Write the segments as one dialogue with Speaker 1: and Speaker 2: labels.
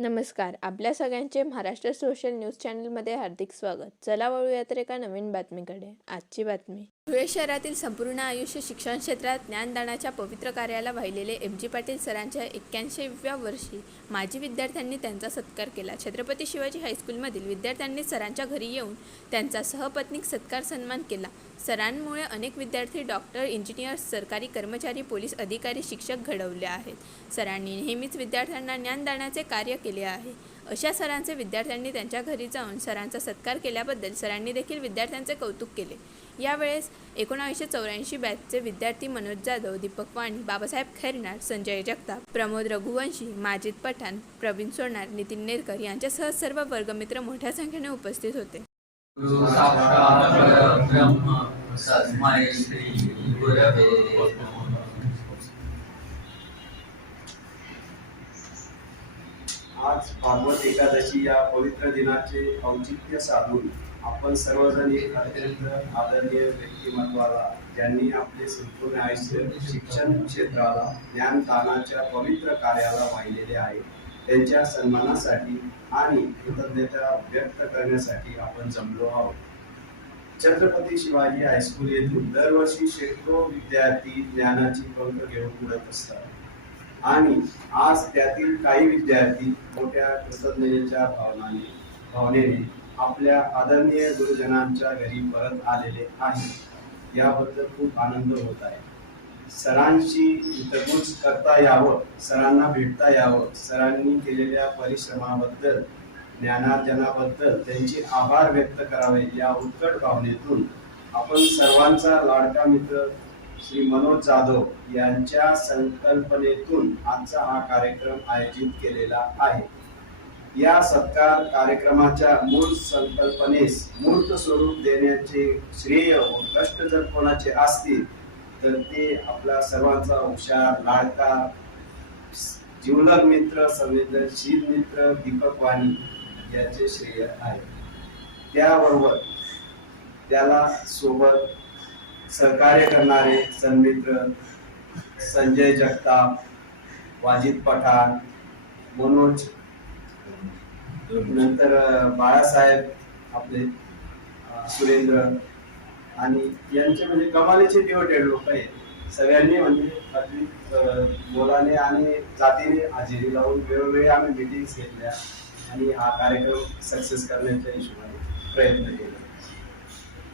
Speaker 1: नमस्कार. आपल्या सगळ्यांचे महाराष्ट्र सोशल न्यूज चॅनलमध्ये हार्दिक स्वागत. चला वळूया तर एका नवीन बातमीकडे. आजची बातमी. धुळे शहरातील संपूर्ण आयुष्य शिक्षण क्षेत्रात ज्ञानदानाच्या पवित्र कार्याला वाहिलेले एम जी पाटील सरांच्या एक्क्याऐंशीव्या वर्षी माजी विद्यार्थ्यांनी त्यांचा सत्कार केला. छत्रपती शिवाजी हायस्कूलमधील विद्यार्थ्यांनी सरांच्या घरी येऊन त्यांचा सहपत्नीक सत्कार सन्मान केला. सरांमुळे अनेक विद्यार्थी डॉक्टर इंजिनियर्स सरकारी कर्मचारी पोलीस अधिकारी शिक्षक घडवले आहेत. सरांनी नेहमीच विद्यार्थ्यांना ज्ञानदानाचे कार्य केले केले आहे. अशा सरांचे विद्यार्थ्यांनी त्यांच्या घरी जाऊन सरांचा सत्कार केल्याबद्दल सरांनी देखील विद्यार्थ्यांचे कौतुक केले. यावेळेस एकोणावीसशे चौऱ्याऐंशी बॅचचे विद्यार्थी मनोज जाधव दीपक वाणी बाबासाहेब खैरनार संजय जगताप प्रमोद रघुवंशी माजिद पठाण प्रवीण सोनार नितीन नेरकर यांच्यासह सर्व वर्गमित्र मोठ्या संख्येने उपस्थित होते.
Speaker 2: आज भागवत एकादशी या पवित्र दिनाचे औचित्य साधून आपण सर्वजण एक अत्यंत आदरणीय व्यक्तिमत्वाला ज्यांनी आपले संपूर्ण आयुष्य शिक्षण क्षेत्राला ज्ञानदानाच्या पवित्र कार्याला वाहिलेले आहे त्यांच्या सन्मानासाठी आणि कृतज्ञता व्यक्त करण्यासाठी आपण जमलो आहोत. छत्रपती शिवाजी हायस्कूल येथून दरवर्षी शेकडो विद्यार्थी ज्ञानाची पंख घेऊन उडत असतात आणि आज त्यातील काही विद्यार्थी मोठ्या कृतज्ञतेच्या भावनाने भावनेने आपल्या आदरणीय गुरुजनांच्या घरी परत आलेले आहेत. याबद्दल खूप आनंद होत आहे. सरांशी इतगुच करता यावं सरांना भेटता यावं सरांनी केलेल्या परिश्रमाबद्दल ज्ञानार्जनाबद्दल त्यांचे आभार व्यक्त करावे या उत्कट भावनेतून आपण सर्वांचा लाडका मित्र श्री मनोज जाधव यांच्या संकल्पनेतून आजचा हा कार्यक्रम आयोजित केलेला आहे. या सत्कार कार्यक्रमाच्या मूळ संकल्पनेस मूर्त स्वरूप देण्याचे श्रेय व कष्ट जर कोणाचे असतील तर ते आपला सर्वांचा हुशार लाडका जीवलग मित्र संवेदनशील मित्र दीपक वाणी याचे श्रेय आहे. त्याबरोबर त्याला सोबत सहकार्य करणारे सन्मित्र संजय जगताप वाजिद पठाण मनोज नंतर बाळासाहेब आपले सुरेंद्र आणि यांचे म्हणजे कमालीचे डिवोटेड लोक आहेत सगळ्यांनी म्हणजे अगदी अं, मोलाने आणि जातीने हजेरी लावून वेळोवेळी आम्ही मिटिंग्स घेतल्या आणि हा कार्यक्रम सक्सेस करण्याच्या हिशोबाने प्रयत्न केला.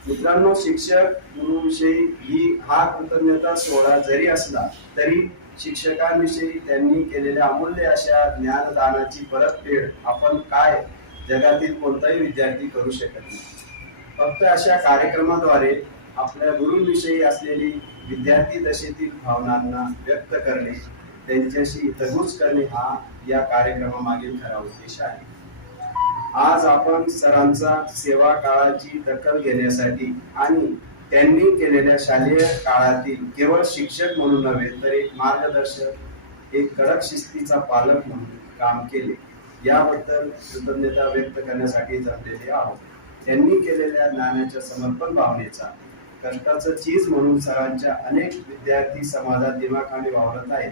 Speaker 2: मित्रांनो शिक्षक गुरुविषयी ही हा कृतज्ञता सोहळा जरी असला तरी शिक्षकांविषयी त्यांनी केलेल्या अमूल्य अशा ज्ञानदानाची परतफेड आपण काय जगातील कोणताही विद्यार्थी करू शकत नाही. फक्त अशा कार्यक्रमाद्वारे आपल्या गुरूंविषयी असलेली विद्यार्थी दशेतील भावनांना व्यक्त करणे त्यांच्याशी तगूज करणे हा या कार्यक्रमामागील खरा उद्देश आहे. आज आपण सरांचा सेवा काळाची दखल घेण्यासाठी आणि त्यांनी केलेल्या शालेय काळातील केवळ शिक्षक म्हणून नव्हे तर एक मार्गदर्शक एक कडक शिस्तीचा पालक म्हणून काम केले. याबद्दल कृतज्ञता व्यक्त करण्यासाठी जमलेले आहोत. त्यांनी केलेल्या ज्ञानाच्या समर्पण भावनेचा कष्टाचं चीज म्हणून सरांच्या अनेक विद्यार्थी समाजात दिमाखाने वावरत आहेत.